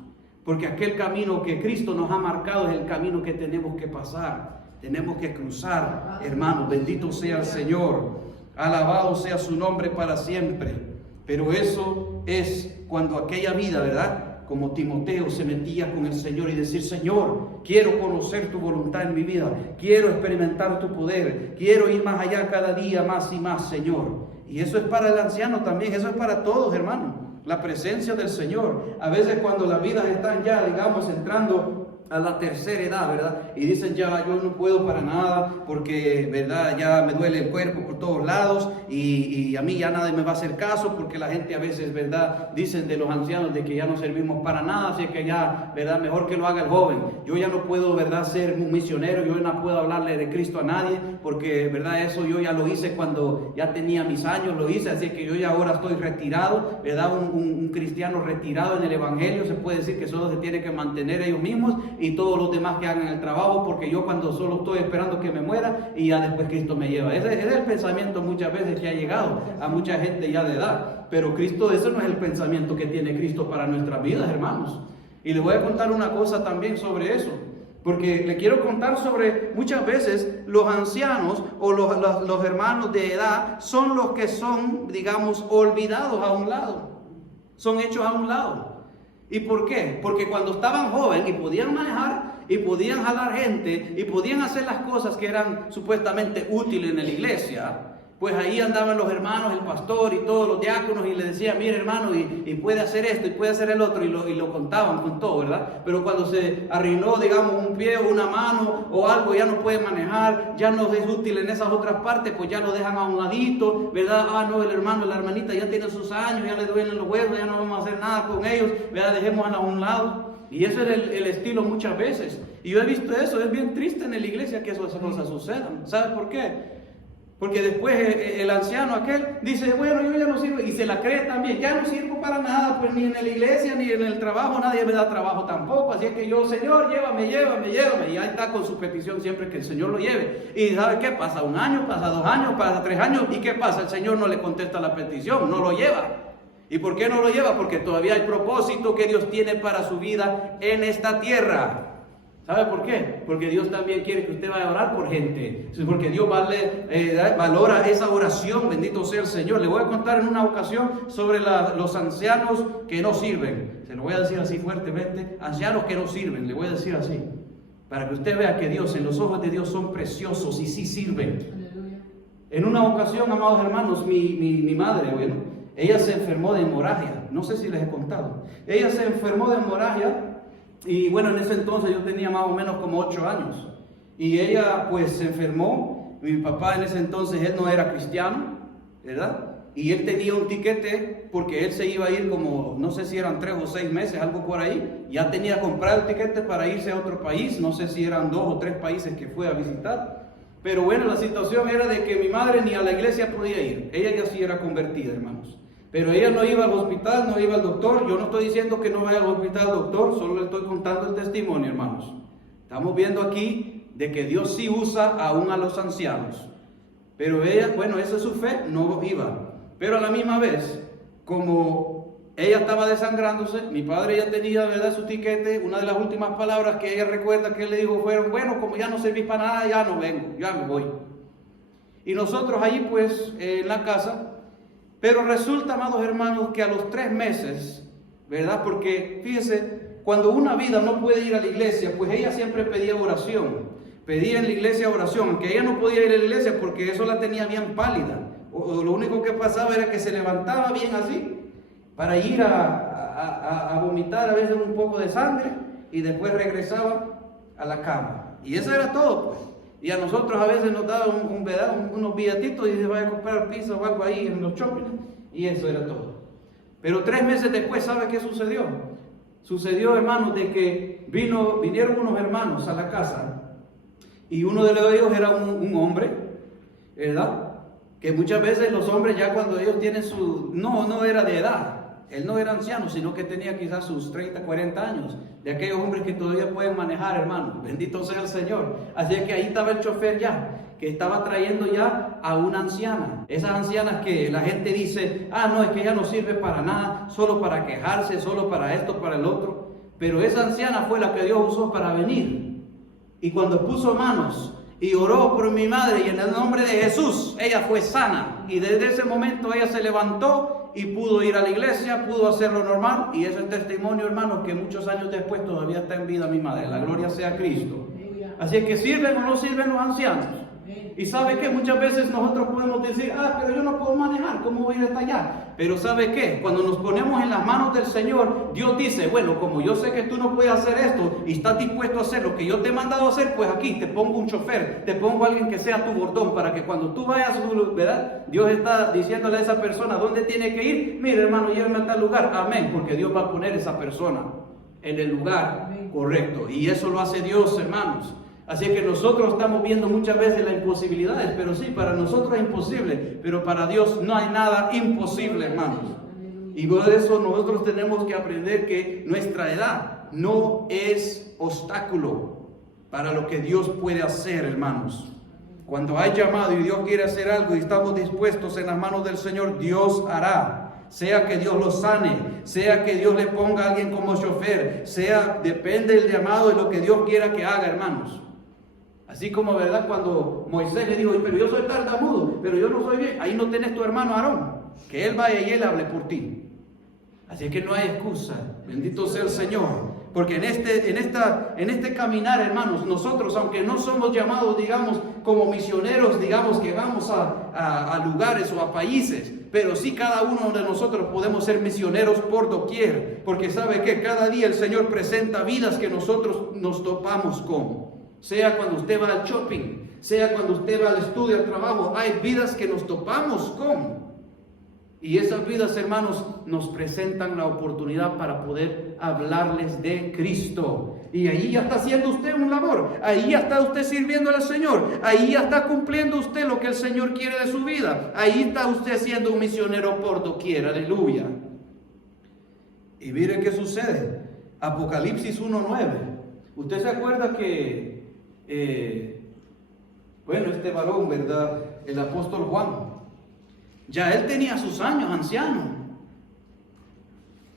porque aquel camino que Cristo nos ha marcado es el camino que tenemos que pasar, tenemos que cruzar, hermanos. Bendito sea el Señor, alabado sea su nombre para siempre. Pero eso es cuando aquella vida, ¿verdad? Como Timoteo se metía con el Señor y decir, Señor, quiero conocer tu voluntad en mi vida, quiero experimentar tu poder, quiero ir más allá cada día más y más, Señor. Y eso es para el anciano también, eso es para todos, hermanos, la presencia del Señor. A veces cuando las vidas están ya, digamos, entrando a la tercera edad, ¿verdad? Y dicen, ya yo no puedo para nada porque, ¿verdad? Ya me duele el cuerpo por todos lados y a mí ya nadie me va a hacer caso, porque la gente a veces, ¿verdad? Dicen de los ancianos de que ya no servimos para nada, así que ya, ¿verdad? Mejor que lo haga el joven. Yo ya no puedo, ¿verdad? Ser un misionero, yo no puedo hablarle de Cristo a nadie, porque, ¿verdad? Eso yo ya lo hice cuando ya tenía mis años, lo hice, así que yo ya ahora estoy retirado, ¿verdad? Un cristiano retirado en el Evangelio, se puede decir que solo se tiene que mantener ellos mismos y todos los demás que hagan el trabajo, porque yo cuando solo estoy esperando que me muera y ya después Cristo me lleva. Ese es el pensamiento muchas veces que ha llegado a mucha gente ya de edad, pero Cristo, ese no es el pensamiento que tiene Cristo para nuestras vidas, hermanos. Y les voy a contar una cosa también sobre eso, porque le quiero contar sobre muchas veces los ancianos o los hermanos de edad son los que son, digamos, olvidados a un lado, son hechos a un lado. ¿Y por qué? Porque cuando estaban jóvenes y podían manejar y podían jalar gente y podían hacer las cosas que eran supuestamente útiles en la iglesia, pues ahí andaban los hermanos, el pastor y todos los diáconos, y le decían, mire hermano, y puede hacer esto y puede hacer el otro, y lo contaban con todo, ¿verdad? Pero cuando se arruinó, digamos, un pie o una mano o algo, ya no puede manejar, ya no es útil en esas otras partes, pues ya lo dejan a un ladito, ¿verdad? No, el hermano, la hermanita ya tiene sus años, ya le duelen los huesos, ya no vamos a hacer nada con ellos, ¿verdad? Dejémosla a un lado. Y ese es el estilo muchas veces. Y yo he visto eso, es bien triste en la iglesia que esas cosas sucedan. ¿Sabes por qué? Porque después el anciano aquel dice, bueno, yo ya no sirvo, y se la cree también, ya no sirvo para nada, pues ni en la iglesia, ni en el trabajo, nadie me da trabajo tampoco, así es que yo, Señor, llévame, y ahí está con su petición siempre que el Señor lo lleve. Y ¿sabe qué? Pasa un año, pasa 2 años, pasa 3 años, ¿y qué pasa? El Señor no le contesta la petición, no lo lleva. ¿Y por qué no lo lleva? Porque todavía hay propósito que Dios tiene para su vida en esta tierra. ¿Sabe por qué? Porque Dios también quiere que usted vaya a orar por gente. Porque Dios valora esa oración. Bendito sea el Señor. Le voy a contar en una ocasión sobre los ancianos que no sirven. Se lo voy a decir así fuertemente. Ancianos que no sirven. Le voy a decir así. Para que usted vea que Dios, en los ojos de Dios, son preciosos y sí sirven. Aleluya. En una ocasión, amados hermanos, mi madre, bueno, ella se enfermó de hemorragia. No sé si les he contado. Ella se enfermó de hemorragia. Y bueno, en ese entonces yo tenía más o menos como 8 años. Y ella pues se enfermó. Mi papá en ese entonces, él no era cristiano, ¿verdad? Y él tenía un tiquete porque él se iba a ir como, no sé si eran 3 o 6 meses, algo por ahí. Ya tenía comprado el tiquete para irse a otro país. No sé si eran 2 o 3 países que fue a visitar. Pero bueno, la situación era de que mi madre ni a la iglesia podía ir. Ella ya sí era convertida, hermanos. Pero ella no iba al hospital, no iba al doctor. Yo no estoy diciendo que no vaya al hospital, doctor, solo le estoy contando el testimonio, hermanos. Estamos viendo aquí de que Dios sí usa aún a los ancianos. Pero ella, bueno, esa es su fe, no iba. Pero a la misma vez, como ella estaba desangrándose, mi padre ya tenía, ¿verdad?, su tiquete. Una de las últimas palabras que ella recuerda que él le dijo fueron, bueno, como ya no servís para nada, ya no vengo, ya me voy. Y nosotros allí pues en la casa. Pero resulta, amados hermanos, que a los 3 meses, ¿verdad? Porque fíjense, cuando una vida no puede ir a la iglesia, pues ella siempre pedía oración. Pedía en la iglesia oración, aunque ella no podía ir a la iglesia porque eso la tenía bien pálida. O lo único que pasaba era que se levantaba bien así para ir a vomitar a veces un poco de sangre y después regresaba a la cama. Y eso era todo, pues. Y a nosotros a veces nos daban unos billetitos y se vaya a comprar pizza o algo ahí en los shopping. Y eso era todo. Pero 3 meses después, ¿sabe qué sucedió? Sucedió, hermanos, de que vinieron unos hermanos a la casa. Y uno de ellos era un hombre, ¿verdad? Que muchas veces los hombres ya cuando ellos tienen no era de edad. Él no era anciano, sino que tenía quizás sus 30, 40 años. De aquellos hombres que todavía pueden manejar, hermano. Bendito sea el Señor. Así es que ahí estaba el chofer ya, que estaba trayendo ya a una anciana. Esas ancianas que la gente dice, no, es que ella no sirve para nada, solo para quejarse, solo para esto, para el otro. Pero esa anciana fue la que Dios usó para venir. Y cuando puso manos y oró por mi madre y en el nombre de Jesús, ella fue sana. Y desde ese momento ella se levantó y pudo ir a la iglesia, pudo hacerlo normal. Y ese testimonio, hermanos, que muchos años después todavía está en vida mi madre. La gloria sea a Cristo. Así es que sirven o no sirven los ancianos. Y sabe que muchas veces nosotros podemos decir, pero yo no puedo manejar, ¿cómo voy a ir hasta allá? Pero ¿sabe qué? Cuando nos ponemos en las manos del Señor, Dios dice, bueno, como yo sé que tú no puedes hacer esto y estás dispuesto a hacer lo que yo te he mandado a hacer, pues aquí te pongo un chofer, te pongo a alguien que sea tu bordón para que cuando tú vayas, ¿verdad? Dios está diciéndole a esa persona dónde tiene que ir. Mire, hermano, llévame a tal lugar. Amén, porque Dios va a poner a esa persona en el lugar correcto. Y eso lo hace Dios, hermanos. Así que nosotros estamos viendo muchas veces las imposibilidades, pero sí, para nosotros es imposible, pero para Dios no hay nada imposible, hermanos. Y por eso nosotros tenemos que aprender que nuestra edad no es obstáculo para lo que Dios puede hacer, hermanos. Cuando hay llamado y Dios quiere hacer algo y estamos dispuestos en las manos del Señor, Dios hará. Sea que Dios lo sane, sea que Dios le ponga a alguien como chofer, depende del llamado de lo que Dios quiera que haga, hermanos. Así como, ¿verdad? Cuando Moisés le dijo, pero yo soy tartamudo, pero yo no soy bien. Ahí no tenés tu hermano Aarón, que él vaya y él hable por ti. Así que no hay excusa. Bendito sea el Señor. Porque en este caminar, hermanos, nosotros, aunque no somos llamados, digamos, como misioneros, digamos, que vamos a lugares o a países, pero sí cada uno de nosotros podemos ser misioneros por doquier. Porque sabe que cada día el Señor presenta vidas que nosotros nos topamos con. Sea cuando usted va al shopping, sea cuando usted va al estudio, al trabajo, hay vidas que nos topamos con. Y esas vidas, hermanos, nos presentan la oportunidad para poder hablarles de Cristo. Y ahí ya está haciendo usted un labor, ahí ya está usted sirviendo al Señor, ahí ya está cumpliendo usted lo que el Señor quiere de su vida. Ahí está usted siendo un misionero por doquier, aleluya. Y mire qué sucede, Apocalipsis 1:9. Usted se acuerda que este varón, ¿verdad? El apóstol Juan, ya él tenía sus años, anciano.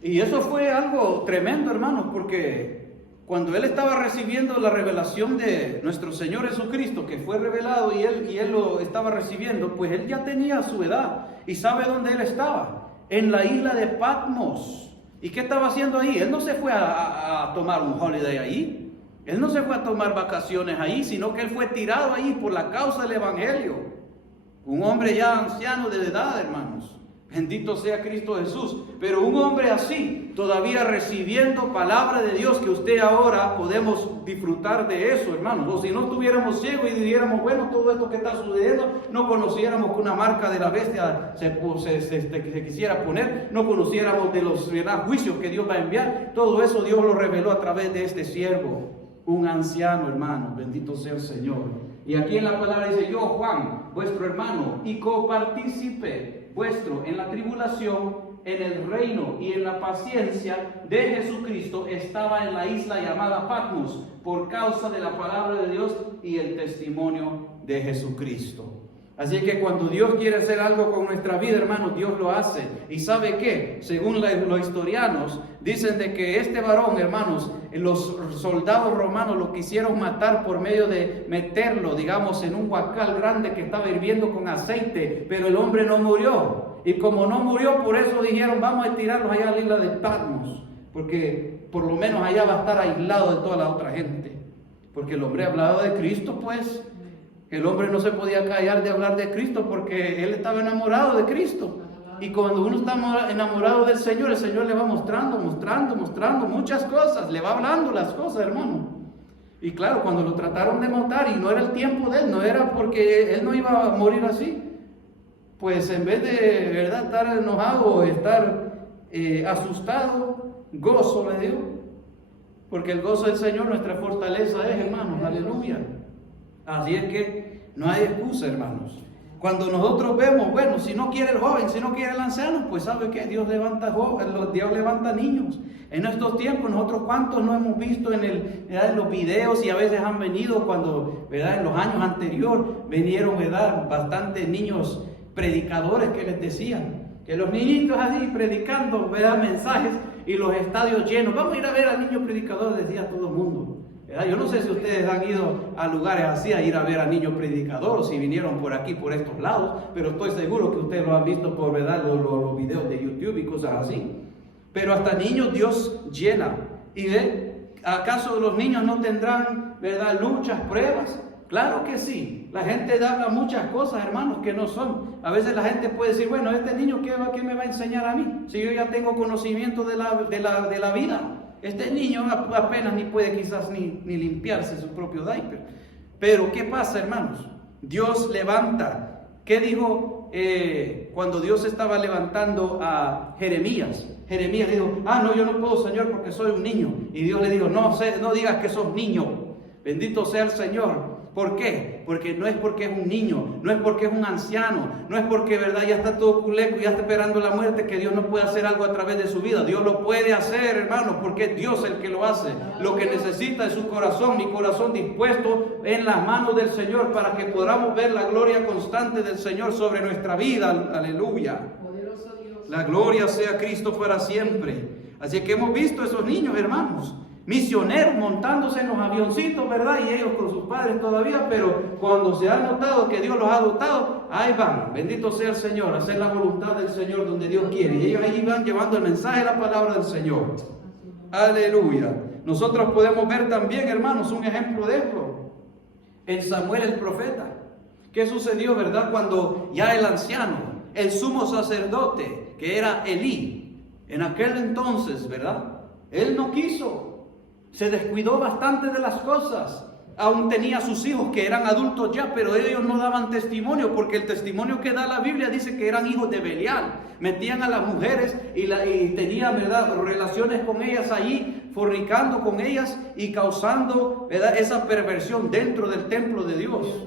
Y eso fue algo tremendo, hermanos, porque cuando él estaba recibiendo la revelación de nuestro Señor Jesucristo, que fue revelado y él lo estaba recibiendo, pues él ya tenía su edad. ¿Y sabe dónde él estaba? En la isla de Patmos. ¿Y qué estaba haciendo ahí? Él no se fue a tomar un holiday ahí. Él no se fue a tomar vacaciones ahí, sino que él fue tirado ahí por la causa del Evangelio. Un hombre ya anciano de edad, hermanos. Bendito sea Cristo Jesús. Pero un hombre así, todavía recibiendo palabra de Dios, que usted ahora podemos disfrutar de eso, hermanos. O si no estuviéramos ciegos y dijéramos, bueno, todo esto que está sucediendo, no conociéramos que una marca de la bestia se quisiera poner, no conociéramos de los juicios que Dios va a enviar. Todo eso Dios lo reveló a través de este siervo. Un anciano, hermano, bendito sea el Señor. Y aquí en la palabra dice, yo, Juan, vuestro hermano, y copartícipe vuestro en la tribulación, en el reino y en la paciencia de Jesucristo, estaba en la isla llamada Patmos, por causa de la palabra de Dios y el testimonio de Jesucristo. Así que cuando Dios quiere hacer algo con nuestra vida, hermanos, Dios lo hace. ¿Y sabe qué? Según los historianos, dicen de que este varón, hermanos, los soldados romanos lo quisieron matar por medio de meterlo, digamos, en un huacal grande que estaba hirviendo con aceite, pero el hombre no murió. Y como no murió, por eso dijeron, vamos a tirarlos allá a la isla de Patmos, porque por lo menos allá va a estar aislado de toda la otra gente. Porque el hombre hablaba de Cristo, pues. El hombre no se podía callar de hablar de Cristo porque él estaba enamorado de Cristo. Y cuando uno está enamorado del Señor, el Señor le va mostrando muchas cosas. Le va hablando las cosas, hermano. Y claro, cuando lo trataron de matar y no era el tiempo de él, no era porque él no iba a morir así, pues en vez de, ¿verdad?, estar enojado o estar asustado, gozo le dio. Porque el gozo del Señor nuestra fortaleza es, hermanos, aleluya. Así es que no hay excusa, hermanos. Cuando nosotros vemos, bueno, si no quiere el joven, si no quiere el anciano, pues ¿sabe qué? Dios levanta niños. En estos tiempos, nosotros cuántos no hemos visto en los videos y a veces han venido cuando, ¿verdad?, en los años anteriores vinieron, ¿verdad?, bastantes niños predicadores que les decían que los niñitos así predicando, ¿verdad?, mensajes y los estadios llenos. Vamos a ir a ver al niño predicador, decía todo el mundo. ¿Verdad? Yo no sé si ustedes han ido a lugares así a ir a ver a niños predicadores o si vinieron por aquí, por estos lados, pero estoy seguro que ustedes lo han visto por, ¿verdad?, los videos de YouTube y cosas así. Pero hasta niños Dios llena. ¿Y acaso los niños no tendrán, ¿verdad?, luchas, pruebas? Claro que sí. La gente habla muchas cosas, hermanos, que no son. A veces la gente puede decir, bueno, este niño, ¿qué me va a enseñar a mí? Si yo ya tengo conocimiento de la vida. Este niño apenas ni puede quizás ni limpiarse su propio diaper. Pero ¿qué pasa, hermanos? Dios levanta. ¿Qué dijo cuando Dios estaba levantando a Jeremías? Jeremías dijo, no, yo no puedo, Señor, porque soy un niño. Y Dios le dijo, no digas que sos niño. Bendito sea el Señor. ¿Por qué? Porque no es porque es un niño, no es porque es un anciano, no es porque, ¿verdad?, ya está todo culeco y ya está esperando la muerte, que Dios no puede hacer algo a través de su vida. Dios lo puede hacer, hermanos, porque es Dios el que lo hace. Lo que necesita es su corazón, mi corazón dispuesto en las manos del Señor para que podamos ver la gloria constante del Señor sobre nuestra vida. Aleluya. La gloria sea a Cristo para siempre. Así que hemos visto esos niños, hermanos, misioneros montándose en los avioncitos, ¿verdad? Y ellos con sus padres todavía, pero cuando se ha notado que Dios los ha dotado, ahí van, bendito sea el Señor, a hacer la voluntad del Señor donde Dios quiere. Y ellos ahí van llevando el mensaje de la palabra del Señor. Aleluya. Nosotros podemos ver también, hermanos, un ejemplo de esto en Samuel el profeta. ¿Qué sucedió, verdad? Cuando ya el anciano, el sumo sacerdote, que era Elí, en aquel entonces, ¿verdad?, él no quiso. Se descuidó bastante de las cosas. Aún tenía sus hijos que eran adultos ya, pero ellos no daban testimonio, porque el testimonio que da la Biblia dice que eran hijos de Belial. Metían a las mujeres y tenían, ¿verdad?, relaciones con ellas allí, fornicando con ellas y causando, ¿verdad?, esa perversión dentro del templo de Dios.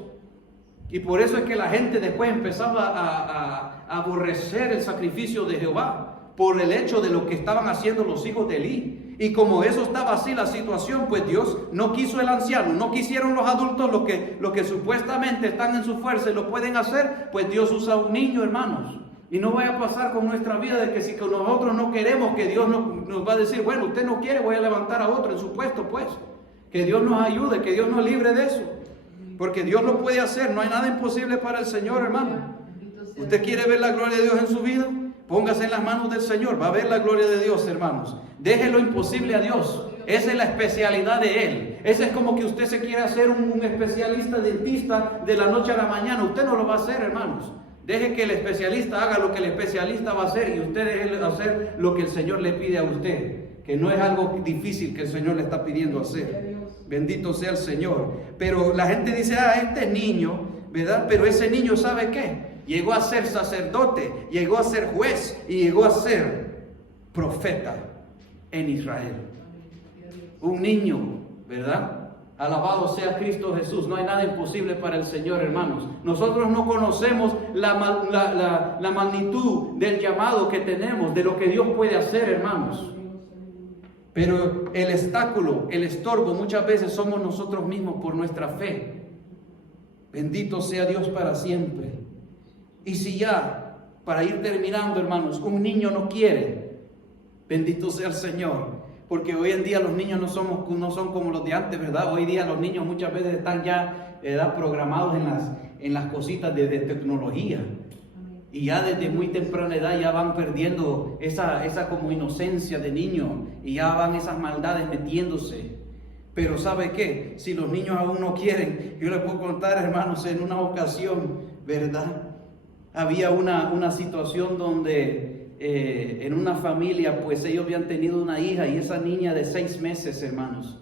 Y por eso es que la gente después empezaba a aborrecer el sacrificio de Jehová, por el hecho de lo que estaban haciendo los hijos de Elí. Y como eso estaba así la situación, pues Dios no quiso el anciano, no quisieron los adultos lo que supuestamente están en su fuerza y lo pueden hacer, pues Dios usa un niño, hermanos. Y no vaya a pasar con nuestra vida de que si con nosotros no queremos, que Dios nos va a decir, bueno, usted no quiere, voy a levantar a otro en su puesto, pues. Que Dios nos ayude, que Dios nos libre de eso. Porque Dios lo puede hacer, no hay nada imposible para el Señor, hermano. ¿Usted quiere ver la gloria de Dios en su vida? Póngase en las manos del Señor, va a ver la gloria de Dios, hermanos. Deje lo imposible a Dios. Esa es la especialidad de Él. Ese es como que usted se quiere hacer un especialista dentista de la noche a la mañana. Usted no lo va a hacer, hermanos. Deje que el especialista haga lo que el especialista va a hacer y usted deje hacer lo que el Señor le pide a usted. Que no es algo difícil que el Señor le está pidiendo hacer. Bendito sea el Señor. Pero la gente dice, este niño, ¿verdad? Pero ese niño, ¿sabe qué? Llegó a ser sacerdote, llegó a ser juez y llegó a ser profeta en Israel. Un niño, ¿verdad? Alabado sea Cristo Jesús. No hay nada imposible para el Señor, hermanos. Nosotros no conocemos la magnitud del llamado que tenemos, de lo que Dios puede hacer, hermanos. Pero el obstáculo, el estorbo, muchas veces somos nosotros mismos por nuestra fe. Bendito sea Dios para siempre. Y si ya, para ir terminando, hermanos, un niño no quiere, bendito sea el Señor, porque hoy en día los niños no son como los de antes, ¿verdad? Hoy día los niños muchas veces están ya programados en las cositas de tecnología. Y ya desde muy temprana edad ya van perdiendo esa como inocencia de niño y ya van esas maldades metiéndose. Pero ¿sabe qué? Si los niños aún no quieren, yo les puedo contar, hermanos, en una ocasión, ¿verdad? Había una situación donde en una familia, pues ellos habían tenido una hija y esa niña de 6 meses, hermanos.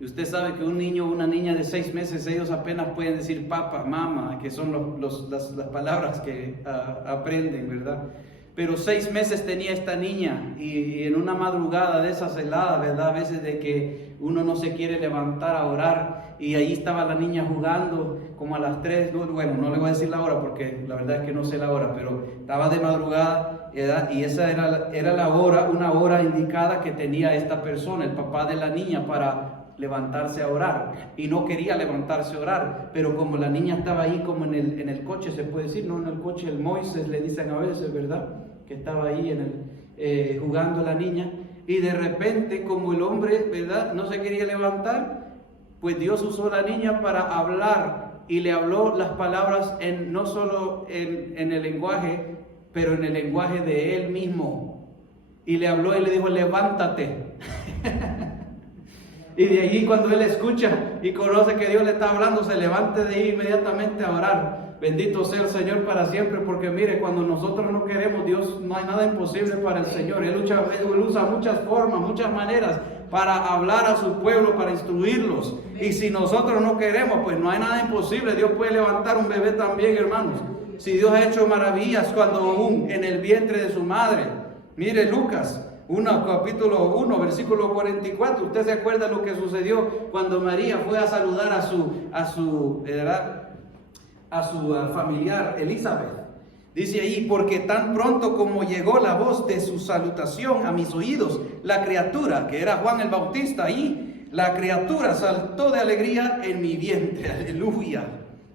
Y usted sabe que un niño o una niña de 6 meses, ellos apenas pueden decir papá, mamá, que son las palabras que aprenden, ¿verdad? Pero 6 meses tenía esta niña y en una madrugada de esas heladas, ¿verdad? A veces de que uno no se quiere levantar a orar y ahí estaba la niña jugando como a las 3, bueno, no le voy a decir la hora porque la verdad es que no sé la hora, pero estaba de madrugada, ¿verdad? Y esa era la hora, una hora indicada que tenía esta persona, el papá de la niña, para levantarse a orar, y no quería levantarse a orar, pero como la niña estaba ahí como en el coche, se puede decir, no en el coche, el Moisés le dicen a veces, ¿verdad? Que estaba ahí jugando la niña, y de repente como el hombre, ¿verdad? No se quería levantar, pues Dios usó a la niña para hablar, y le habló las palabras no solo en el lenguaje, pero en el lenguaje de él mismo, y le habló y le dijo, levántate. Y de allí cuando él escucha y conoce que Dios le está hablando, se levante de ahí inmediatamente a orar. Bendito sea el Señor para siempre, porque mire, cuando nosotros no queremos, Dios, no hay nada imposible para el Señor. Él usa muchas formas, muchas maneras para hablar a su pueblo, para instruirlos. Y si nosotros no queremos, pues no hay nada imposible. Dios puede levantar un bebé también, hermanos. Si Dios ha hecho maravillas cuando aún en el vientre de su madre. Mire Lucas. Capítulo 1, versículo 44. Usted se acuerda lo que sucedió cuando María fue a saludar a su familiar Elizabeth. Dice ahí, porque tan pronto como llegó la voz de su salutación a mis oídos, la criatura, que era Juan el Bautista ahí, la criatura saltó de alegría en mi vientre. Aleluya.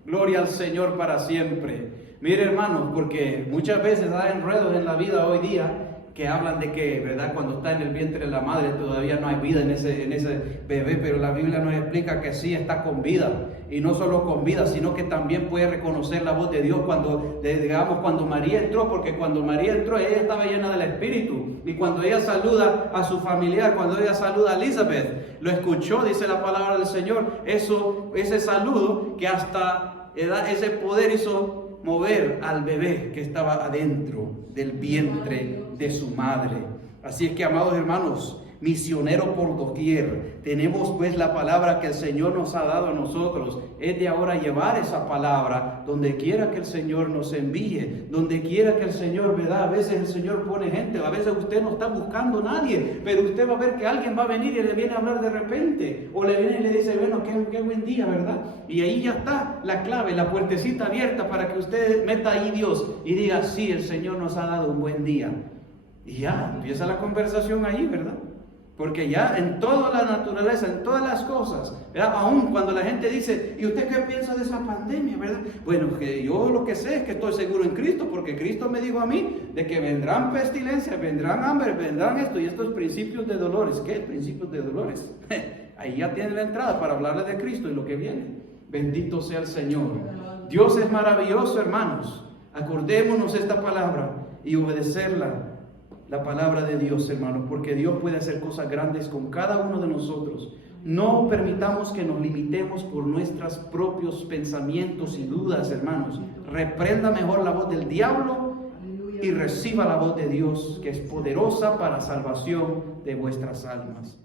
Gloria al Señor para siempre. Mire, hermanos, porque muchas veces hay enredos en la vida hoy día que hablan de que, ¿verdad? Cuando está en el vientre de la madre todavía no hay vida en ese bebé, pero la Biblia nos explica que sí está con vida, y no solo con vida, sino que también puede reconocer la voz de Dios cuando María entró, porque cuando María entró ella estaba llena del Espíritu, y cuando ella saluda a su familiar, cuando ella saluda a Elizabeth, lo escuchó, dice la palabra del Señor, ese saludo que hasta ese poder hizo mover al bebé que estaba adentro del vientre de su madre. Así es que, amados hermanos, misionero por doquier, tenemos pues la palabra que el Señor nos ha dado a nosotros. Es de ahora llevar esa palabra donde quiera que el Señor nos envíe, donde quiera que el Señor, ¿verdad? A veces el Señor pone gente, a veces usted no está buscando a nadie, pero usted va a ver que alguien va a venir y le viene a hablar de repente, o le viene y le dice, bueno, qué buen día, ¿verdad? Y ahí ya está la clave, la puertecita abierta para que usted meta ahí Dios y diga, sí, el Señor nos ha dado un buen día. Y ya empieza la conversación ahí, ¿verdad? Porque ya en toda la naturaleza, en todas las cosas, ¿verdad? Aún cuando la gente dice, ¿y usted qué piensa de esa pandemia, verdad? Bueno, que yo lo que sé es que estoy seguro en Cristo, porque Cristo me dijo a mí de que vendrán pestilencias, vendrán hambre, vendrán esto y estos principios de dolores. ¿Qué? Principios de dolores. Ahí ya tiene la entrada para hablarle de Cristo y lo que viene. Bendito sea el Señor. Dios es maravilloso, hermanos. Acordémonos esta palabra y obedecerla. La palabra de Dios, hermanos, porque Dios puede hacer cosas grandes con cada uno de nosotros. No permitamos que nos limitemos por nuestros propios pensamientos y dudas, hermanos. Reprenda mejor la voz del diablo y reciba la voz de Dios, que es poderosa para salvación de vuestras almas.